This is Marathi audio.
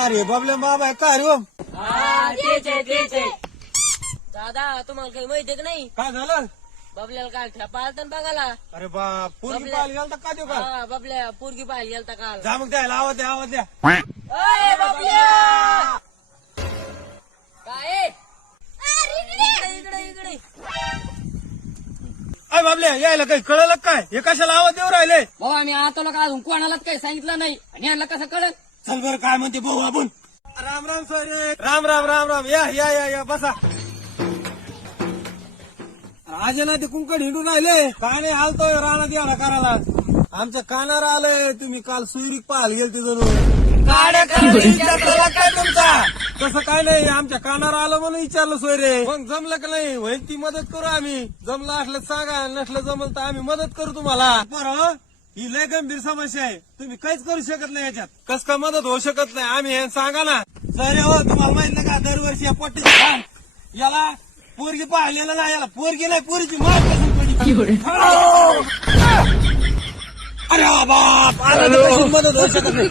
अरे बाबले बाबा आहे का रे हो? तेच आहे दादा तुम्हाला काही माहितीये का नाही काय झालं? बबल्याला काल ठेपा आलता ना बघायला. अरे बाप पोरगी पाहायला गेलता का देऊ का? हा बबल्या पोरगी पाहायला गेलता काल. जा मग द्यायला आवाज द्या आवाज द्या. अय बबल्या काय इकडे अय बाबले यायला काही कळलं काय? हे कशाला आवाज देऊ राहिले? बाबा मी आता लोक अजून कोणालाच काही सांगितलं नाही आणि यांना कसं कळत. चल बरं काय म्हणते भाऊ आपण. राम राम सर. राम राम राम राम या या या या बसा. आज ना ते कुंकड हिंडून राहिले काय नाही आलतोय राणा द्यायला करायला. आमच्या कानावर आलंय तुम्ही काल सुईरीक पाहायला गेलते जणू. गाड्या करायला काय तुमचा? तसं काय नाही आमच्या कानावर आलं म्हणून विचारलं सोयरे. मग जमलं का नाही होईल ती मदत करू आम्ही. जमलं असलं सांगा नसलं जमलं तर आम्ही मदत करू तुम्हाला. बरं ही लय गंभीर समस्या आहे तुम्ही काहीच करू शकत नाही याच्यात. कस का मदत होऊ शकत नाही आम्ही हे सांगा ना. सर हो तुम्हाला माहित नाही का दरवर्षी या पट्टीची याला पोरगी पाहिलेलं नाही याला पोरगी नाही पोरीची मार कसून पडली. अरे बाप आला तर कशी मदत होऊ शकत नाही.